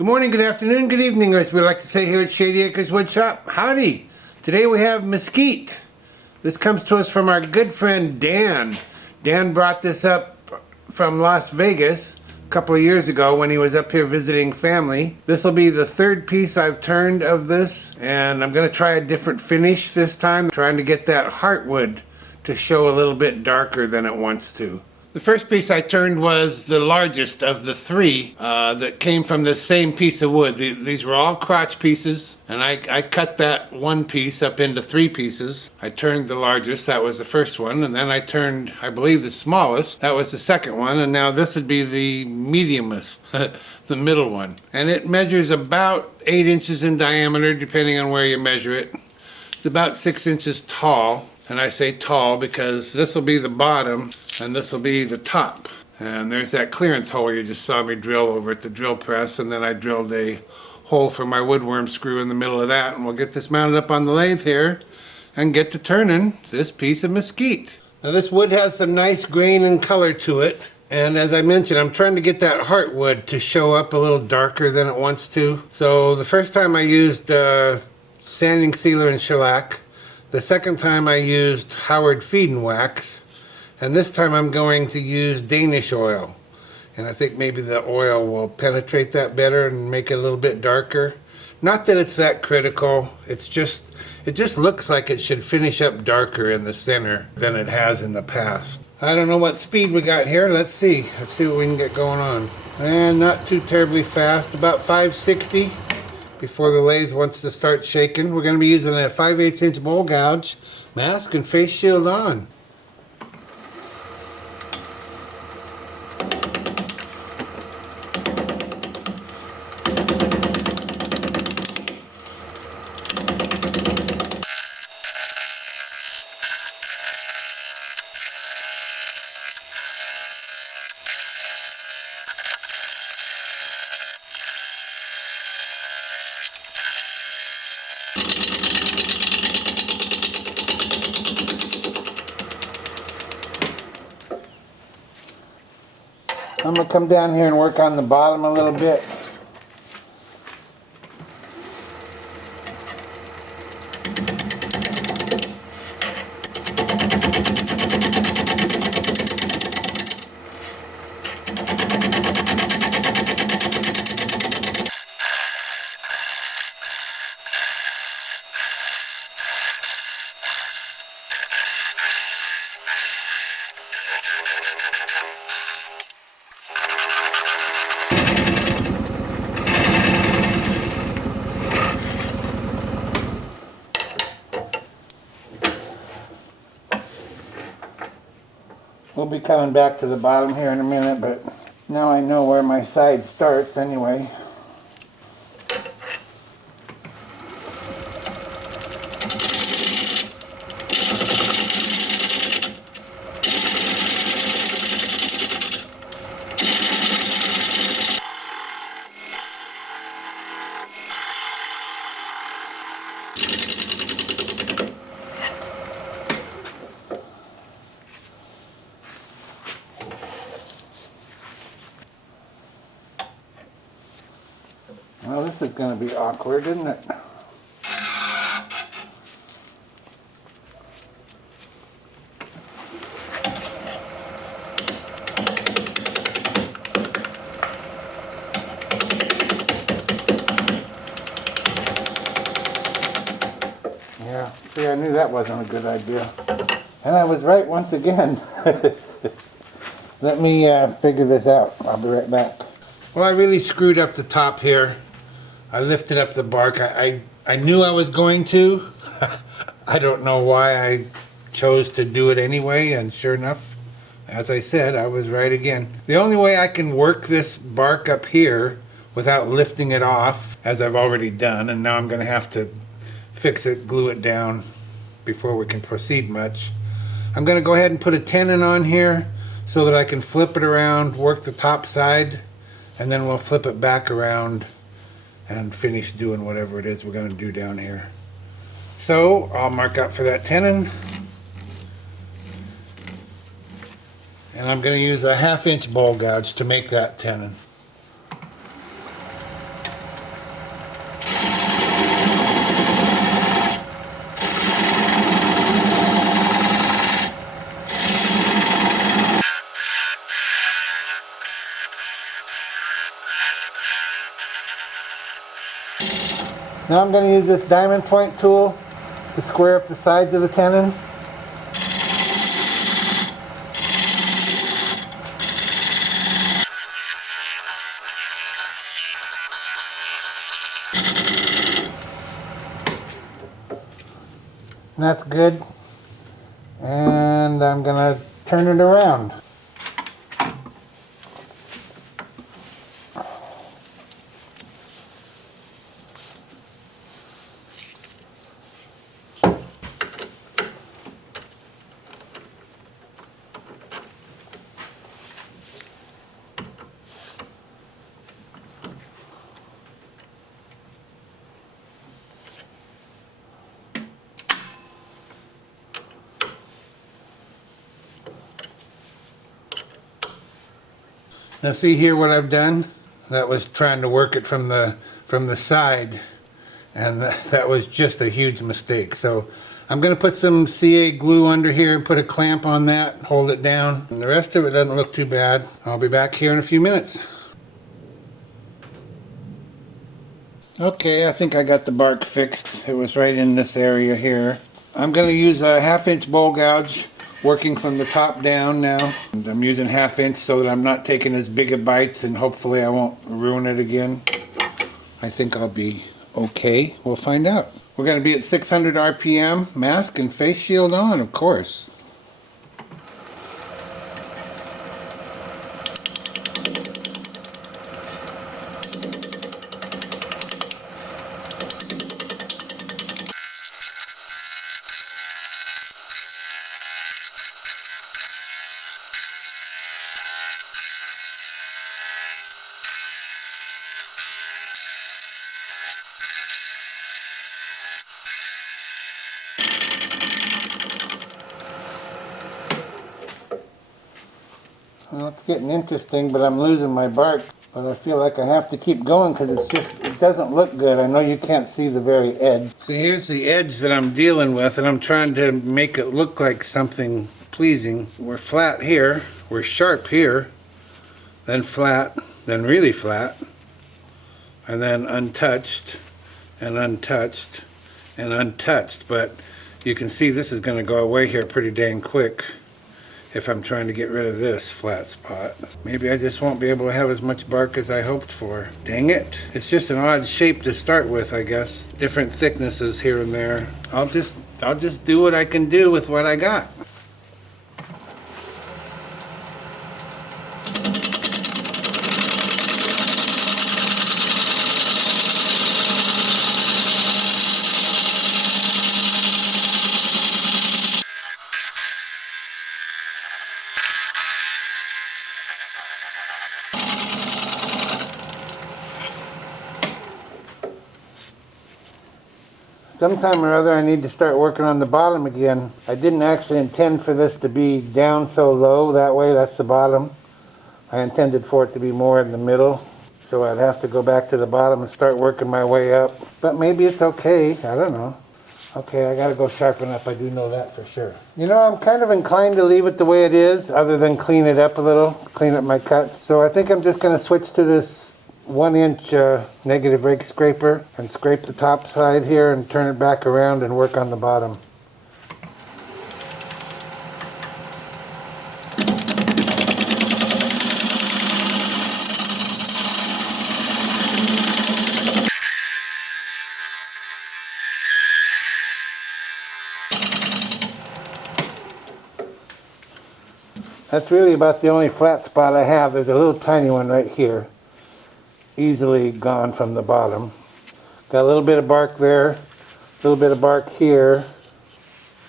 Good morning, good afternoon, good evening, as we like to say here at Shady Acres Wood Shop. Howdy! Today we have Mesquite. This comes to us from our good friend Dan. Dan brought this up from Las Vegas a couple of years ago when he was up here visiting family. This will be the third piece I've turned of this, and I'm going to try a different finish this time, trying to get that heartwood to show a little bit darker than it wants to. The first piece I turned was the largest of the three that came from the same piece of wood. These were all crotch pieces, and I cut that one piece up into three pieces. I turned the largest, that was the first one, and then I turned, I believe, the smallest, that was the second one, and now this would be the mediumest, the middle one. And it measures about 8 inches in diameter, depending on where you measure it. It's about 6 inches tall. And I say tall because this will be the bottom and this will be the top. And there's that clearance hole you just saw me drill over at the drill press, and then I drilled a hole for my woodworm screw in the middle of that, and we'll get this mounted up on the lathe here and get to turning this piece of mesquite. Now this wood has some nice grain and color to it, and as I mentioned, I'm trying to get that heartwood to show up a little darker than it wants to. So the first time I used sanding sealer and shellac. The second time I used Howard feed and wax, and this time I'm going to use Danish oil. And I think maybe the oil will penetrate that better and make it a little bit darker. Not that it's that critical, it just looks like it should finish up darker in the center than it has in the past. I don't know what speed we got here, let's see what we can get going on. And not too terribly fast, about 560. Before the lathe wants to start shaking. We're going to be using a 5/8 inch bowl gouge, mask and face shield on. I'm going to come down here and work on the bottom a little bit. We'll be coming back to the bottom here in a minute, but now I know where my side starts anyway. Well, this is going to be awkward, isn't it? Yeah, see, I knew that wasn't a good idea. And I was right once again. Let me figure this out. I'll be right back. Well, I really screwed up the top here. I lifted up the bark. I knew I was going to. I don't know why I chose to do it anyway, and sure enough, as I said, I was right again. The only way I can work this bark up here without lifting it off, as I've already done, and now I'm going to have to fix it, glue it down before we can proceed much. I'm going to go ahead and put a tenon on here so that I can flip it around, work the top side, and then we'll flip it back around and finish doing whatever it is we're going to do down here. So I'll mark out for that tenon, and I'm going to use a 1/2 inch bowl gouge to make that tenon. Now I'm going to use this diamond point tool to square up the sides of the tenon. And that's good. And I'm going to turn it around. Now see here what I've done? That was trying to work it from the side, and that was just a huge mistake. So I'm going to put some CA glue under here and put a clamp on that, hold it down. And the rest of it doesn't look too bad. I'll be back here in a few minutes. Okay, I think I got the bark fixed. It was right in this area here. I'm going to use a 1/2 inch bowl gouge, working from the top down now. And I'm using 1/2 inch so that I'm not taking as big of bites, and hopefully I won't ruin it again. I think I'll be okay. We'll find out. We're going to be at 600 RPM, mask and face shield on, of course. Well, it's getting interesting, but I'm losing my bark. But I feel like I have to keep going because it doesn't look good. I know you can't see the very edge. So here's the edge that I'm dealing with, and I'm trying to make it look like something pleasing. We're flat here, we're sharp here, then flat, then really flat, and then untouched, and untouched, and untouched. But you can see this is going to go away here pretty dang quick if I'm trying to get rid of this flat spot. Maybe I just won't be able to have as much bark as I hoped for. Dang it. It's just an odd shape to start with, I guess. Different thicknesses here and there. I'll just do what I can do with what I got. Sometime or other I need to start working on the bottom again. I didn't actually intend for this to be down so low. That way, that's the bottom. I intended for it to be more in the middle. So I'd have to go back to the bottom and start working my way up. But maybe it's okay. I don't know. Okay, I gotta go sharpen up. I do know that for sure. You know, I'm kind of inclined to leave it the way it is, other than clean it up a little, clean up my cuts. So I think I'm just gonna switch to this 1 inch negative rake scraper and scrape the top side here and turn it back around and work on the bottom. That's really about the only flat spot I have. There's a little tiny one right here. Easily gone from the bottom. Got a little bit of bark there, a little bit of bark here,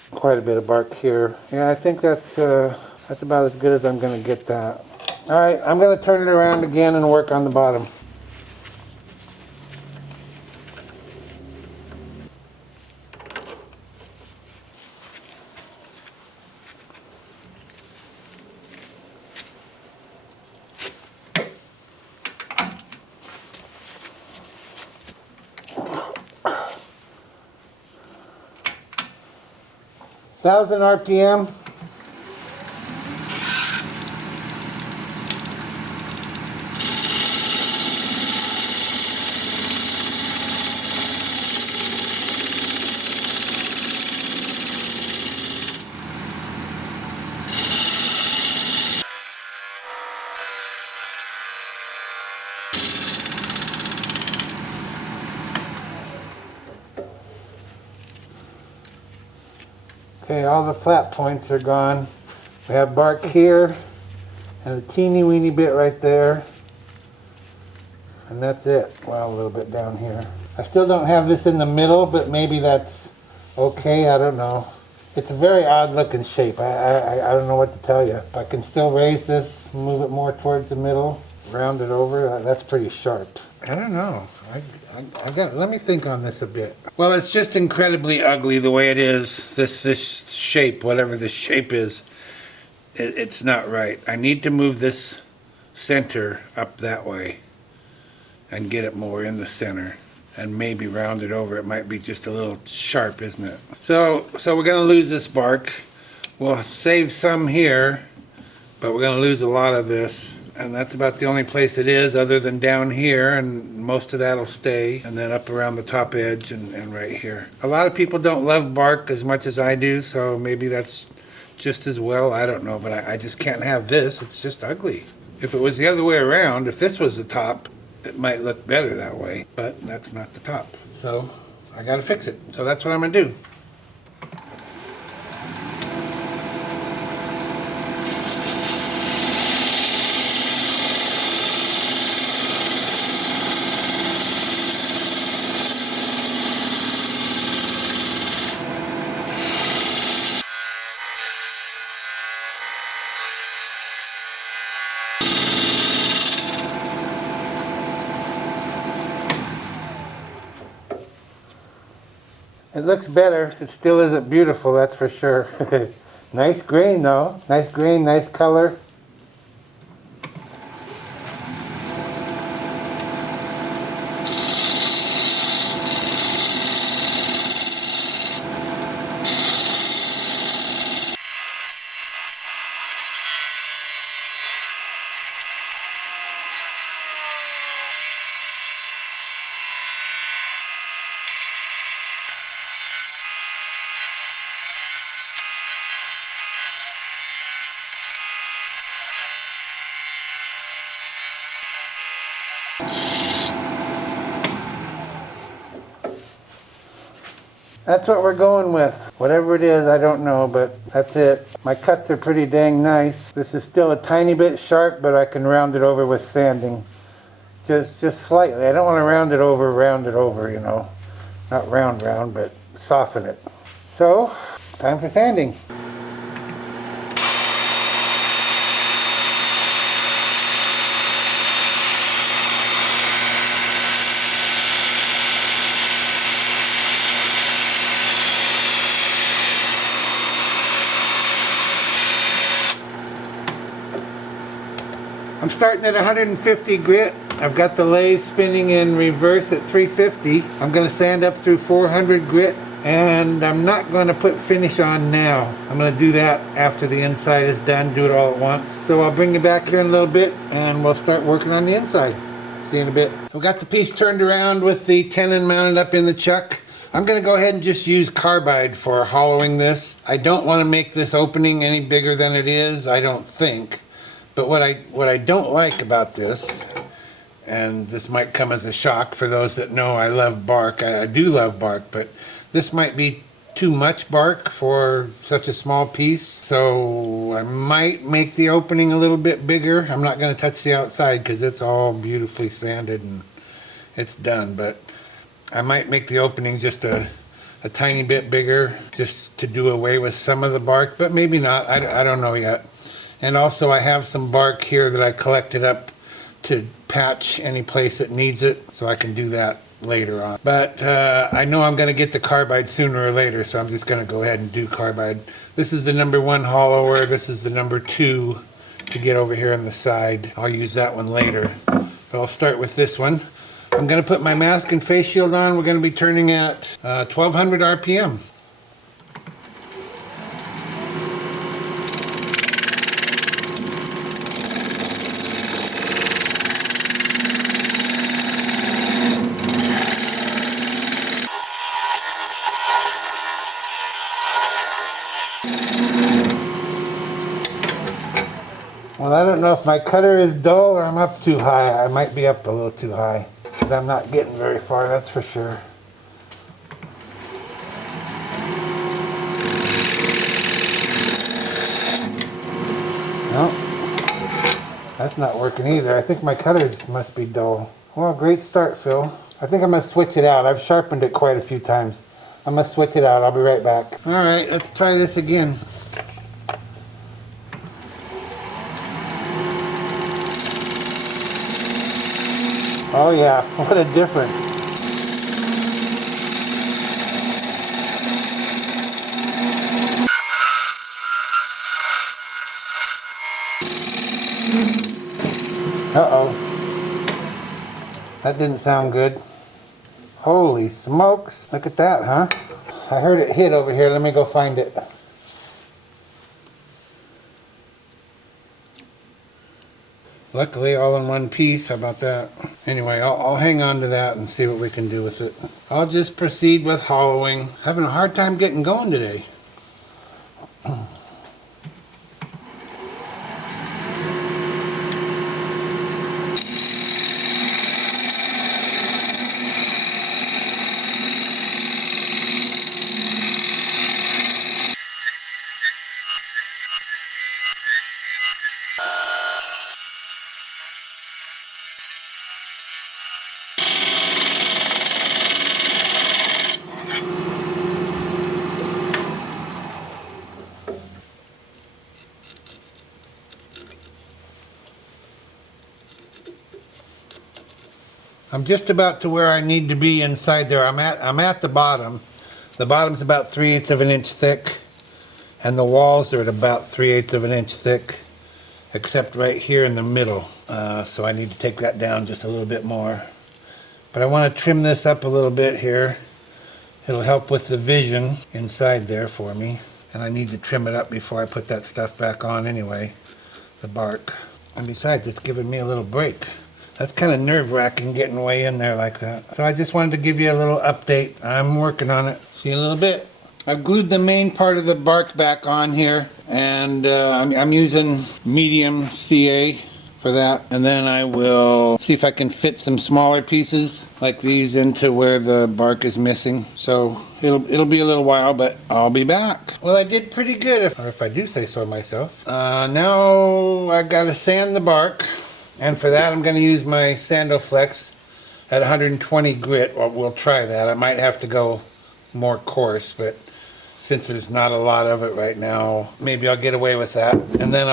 quite a bit of bark here. Yeah, I think that's about as good as I'm going to get that. All right, I'm going to turn it around again and work on the bottom. Thousand RPM. Okay, all the flat points are gone. We have bark here and a teeny weeny bit right there. And that's it. Well, a little bit down here. I still don't have this in the middle, but maybe that's okay. I don't know. It's a very odd looking shape. I don't know what to tell you. If I can still raise this, move it more towards the middle, round it over, that's pretty sharp. I don't know. Let me think on this a bit. Well, it's just incredibly ugly the way it is. This shape, whatever this shape is, it's not right. I need to move this center up that way and get it more in the center and maybe round it over. It might be just a little sharp, isn't it? So we're gonna lose this bark. We'll save some here, but we're gonna lose a lot of this. And that's about the only place it is other than down here, and most of that'll stay, and then up around the top edge and right here. A lot of people don't love bark as much as I do, so maybe that's just as well. I don't know, but I just can't have this. It's just ugly. If it was the other way around, if this was the top, it might look better that way, but that's not the top. So I gotta fix it. So that's what I'm gonna do. It looks better. It still isn't beautiful, that's for sure. Nice grain though. Nice grain, nice color. That's what we're going with. Whatever it is, I don't know, but that's it. My cuts are pretty dang nice. This is still a tiny bit sharp, but I can round it over with sanding. Just slightly. I don't want to round it over, you know. Not round, but soften it. So, time for sanding. I'm starting at 150 grit. I've got the lathe spinning in reverse at 350. I'm going to sand up through 400 grit, and I'm not going to put finish on now. I'm going to do that after the inside is done, do it all at once. So I'll bring you back here in a little bit and we'll start working on the inside. See you in a bit. I've got the piece turned around with the tenon mounted up in the chuck. I'm going to go ahead and just use carbide for hollowing this. I don't want to make this opening any bigger than it is, I don't think. But what I don't like about this, and this might come as a shock for those that know I love bark, I do love bark, but this might be too much bark for such a small piece, so I might make the opening a little bit bigger. I'm not going to touch the outside because it's all beautifully sanded and it's done, but I might make the opening just a tiny bit bigger just to do away with some of the bark, but maybe not. I don't know yet. And also I have some bark here that I collected up to patch any place that needs it, so I can do that later on. But I know I'm going to get the carbide sooner or later, so I'm just going to go ahead and do carbide. This is the number 1 hollower. This is the number 2 to get over here on the side. I'll use that one later. But I'll start with this one. I'm going to put my mask and face shield on. We're going to be turning at 1200 RPM. Well, I don't know if my cutter is dull or I'm up too high. I might be up a little too high, but I'm not getting very far, that's for sure. No, that's not working either. I think my cutters must be dull. Well, great start, Phil. I think I'm going to switch it out. I've sharpened it quite a few times. I'm going to switch it out. I'll be right back. All right, let's try this again. Oh yeah, what a difference. Uh-oh. That didn't sound good. Holy smokes. Look at that, huh? I heard it hit over here. Let me go find it. Luckily, all in one piece. How about that? Anyway, I'll hang on to that and see what we can do with it. I'll just proceed with hollowing. Having a hard time getting going today. I'm just about to where I need to be inside there. I'm at the bottom. The bottom's about 3/8 of an inch thick, and the walls are at about 3/8 of an inch thick, except right here in the middle. So I need to take that down just a little bit more. But I want to trim this up a little bit here. It'll help with the vision inside there for me. And I need to trim it up before I put that stuff back on anyway, the bark. And besides, it's giving me a little break. That's kind of nerve-wracking getting way in there like that. So I just wanted to give you a little update. I'm working on it. See you in a little bit. I've glued the main part of the bark back on here, and I'm using medium CA for that. And then I will see if I can fit some smaller pieces like these into where the bark is missing. So it'll be a little while, but I'll be back. Well, I did pretty good, if I do say so myself. Now I gotta sand the bark. And for that, I'm going to use my Sandoflex at 120 grit. Well, we'll try that. I might have to go more coarse, but since there's not a lot of it right now, maybe I'll get away with that. And then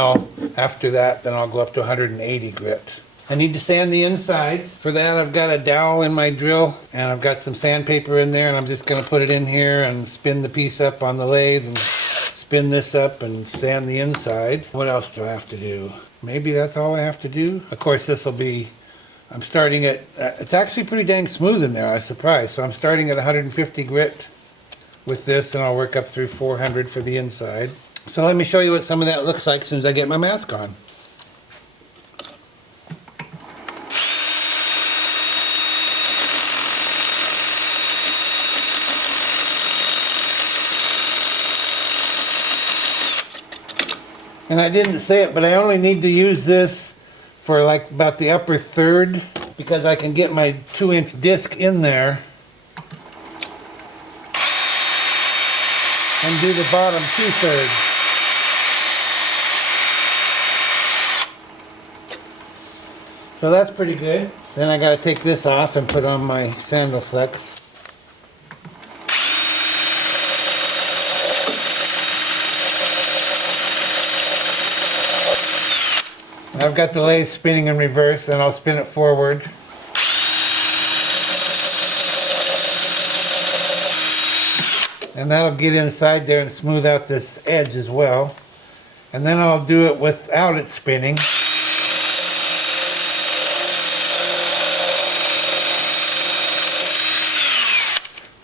after that, I'll go up to 180 grit. I need to sand the inside. For that, I've got a dowel in my drill, and I've got some sandpaper in there, and I'm just going to put it in here and spin the piece up on the lathe and spin this up and sand the inside. What else do I have to do? Maybe that's all I have to do. Of course, this will be, I'm starting at, it's actually pretty dang smooth in there, I was surprised. So I'm starting at 150 grit with this, and I'll work up through 400 for the inside. So let me show you what some of that looks like as soon as I get my mask on. And I didn't say it, but I only need to use this for like about the upper third, because I can get my 2-inch disc in there and do the bottom 2/3. So that's pretty good. Then I got to take this off and put on my Sandoflex. I've got the lathe spinning in reverse, and I'll spin it forward. And that'll get inside there and smooth out this edge as well. And then I'll do it without it spinning.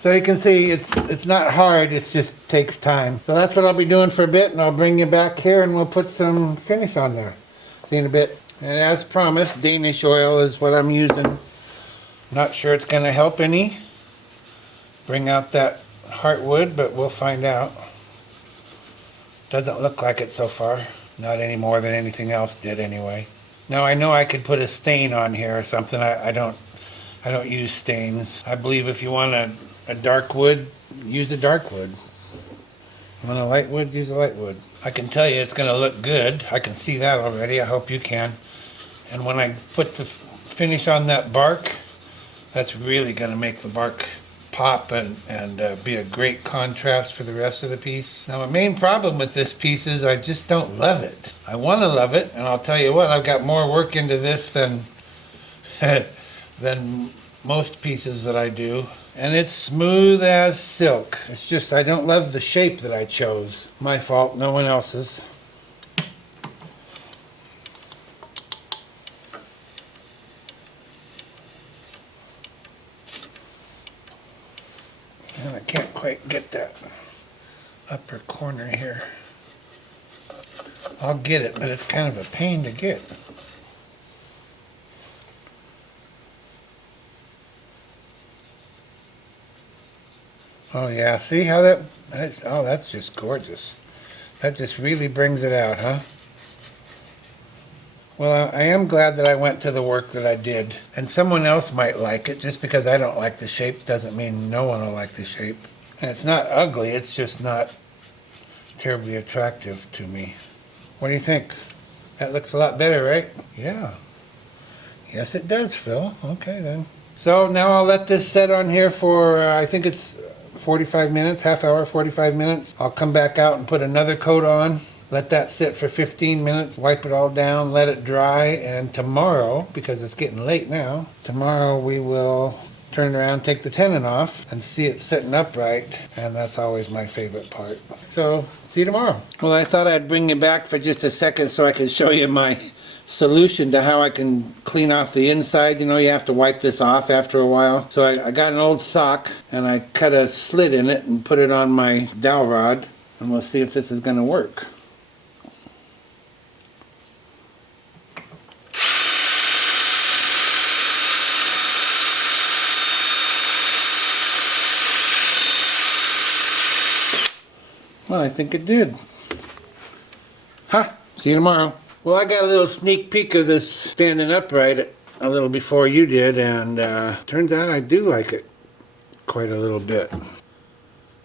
So you can see it's not hard, it just takes time. So that's what I'll be doing for a bit, and I'll bring you back here and we'll put some finish on there. See you in a bit. And as promised, Danish oil is what I'm using. Not sure it's going to help any bring out that heartwood, but we'll find out. Doesn't look like it so far. Not any more than anything else did anyway. Now I know I could put a stain on here or something. I don't use stains. I believe if you want a dark wood, use a dark wood. Want a light wood? Use a light wood. I can tell you it's going to look good. I can see that already. I hope you can. And when I put the finish on that bark, that's really going to make the bark pop and be a great contrast for the rest of the piece. Now, my main problem with this piece is I just don't love it. I want to love it, and I'll tell you what, I've got more work into this than than most pieces that I do. And it's smooth as silk. It's just I don't love the shape that I chose. My fault, no one else's. And I can't quite get that upper corner here. I'll get it, but it's kind of a pain to get. Oh yeah, see how that's just gorgeous. That just really brings it out, huh? Well, I am glad that I went to the work that I did. And someone else might like it. Just because I don't like the shape doesn't mean no one will like the shape. And it's not ugly, it's just not terribly attractive to me. What do you think? That looks a lot better, right? Yeah. Yes, it does, Phil. Okay, then. So now I'll let this set on here for, I think it's 45 minutes, half hour, 45 minutes. I'll come back out and put another coat on. Let that sit for 15 minutes, wipe it all down, let it dry, and tomorrow, because it's getting late now, tomorrow we will turn it around, take the tenon off, and see it sitting upright, and that's always my favorite part. So, see you tomorrow. Well, I thought I'd bring you back for just a second so I could show you my solution to how I can clean off the inside. You know, you have to wipe this off after a while. So I got an old sock, and I cut a slit in it and put it on my dowel rod, and we'll see if this is going to work. Well, I think it did. Huh? See you tomorrow. Well, I got a little sneak peek of this standing upright a little before you did, and turns out I do like it quite a little bit.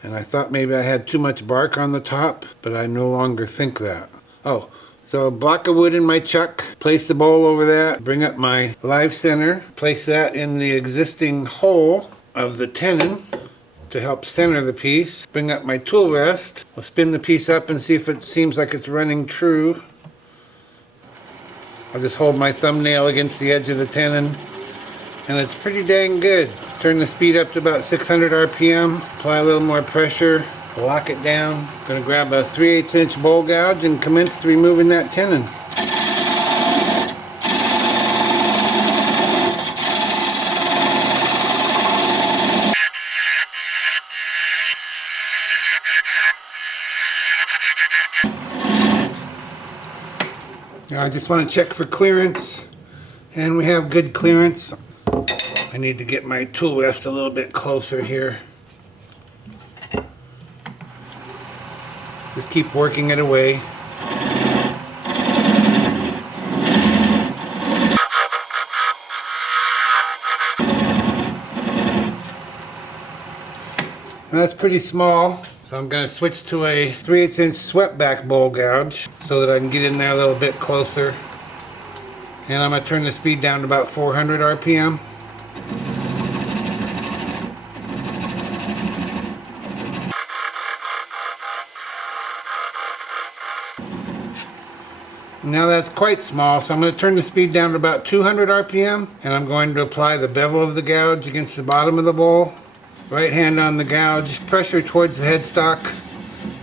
And I thought maybe I had too much bark on the top, but I no longer think that. Oh, so a block of wood in my chuck, place the bowl over that, bring up my live center, place that in the existing hole of the tenon to help center the piece. Bring up my tool rest. We'll spin the piece up and see if it seems like it's running true. I'll just hold my thumbnail against the edge of the tenon, and it's pretty dang good. Turn the speed up to about 600 RPM, apply a little more pressure, lock it down. Gonna grab a 3/8 inch bowl gouge and commence removing that tenon. Now I just want to check for clearance, and we have good clearance. I need to get my tool rest a little bit closer here. Just keep working it away. And that's pretty small. So I'm going to switch to a 3/8 inch swept back bowl gouge so that I can get in there a little bit closer. And I'm going to turn the speed down to about 400 RPM. Now that's quite small, so I'm going to turn the speed down to about 200 RPM, and I'm going to apply the bevel of the gouge against the bottom of the bowl. Right hand on the gouge, pressure towards the headstock,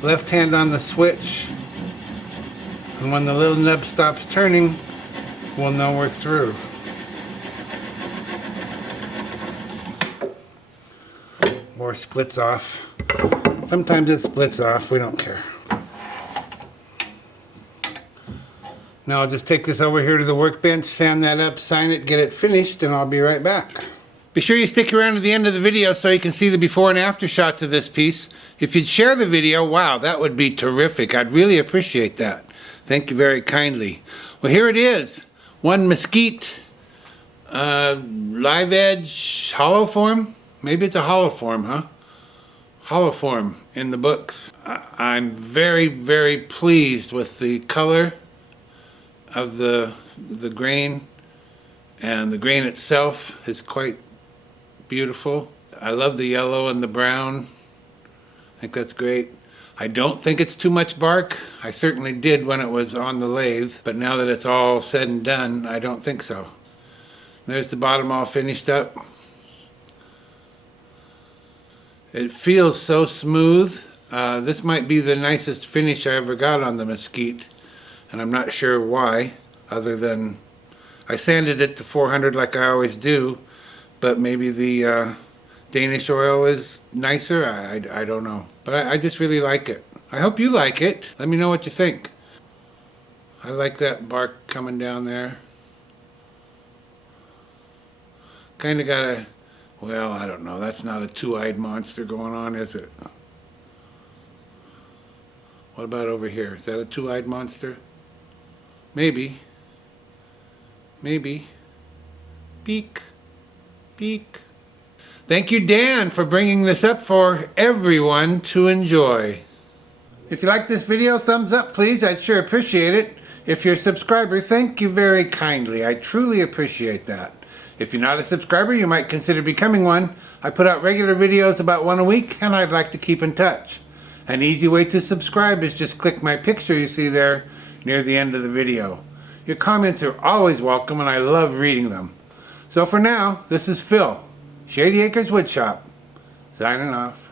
left hand on the switch, and when the little nub stops turning, we'll know we're through. Or splits off. Sometimes it splits off, we don't care. Now I'll just take this over here to the workbench, sand that up, sign it, get it finished, and I'll be right back. Be sure you stick around to the end of the video so you can see the before and after shots of this piece. If you'd share the video, wow, that would be terrific. I'd really appreciate that. Thank you very kindly. Well, here it is. One Mesquite live edge hollow form. Maybe it's a hollow form, huh? hollow form in the books. I'm very, very pleased with the color of the grain, and the grain itself is quite beautiful. I love the yellow and the brown. I think that's great. I don't think it's too much bark. I certainly did when it was on the lathe, but now that it's all said and done, I don't think so. There's the bottom all finished up. It feels so smooth. This might be the nicest finish I ever got on the Mesquite, and I'm not sure why, other than I sanded it to 400 like I always do, but maybe the Danish Oil is nicer. I don't know. But I just really like it. I hope you like it. Let me know what you think. I like that bark coming down there. Kind of got a, well, I don't know. That's not a two-eyed monster going on, is it? What about over here? Is that a two-eyed monster? Maybe. Maybe. Beak. Beak. Thank you, Dan, for bringing this up for everyone to enjoy. If you like this video, thumbs up, please. I'd sure appreciate it. If you're a subscriber, thank you very kindly. I truly appreciate that. If you're not a subscriber, you might consider becoming one. I put out regular videos about one a week, and I'd like to keep in touch. An easy way to subscribe is just click my picture you see there near the end of the video. Your comments are always welcome, and I love reading them. So for now, this is Phil, Shady Acres Woodshop, signing off.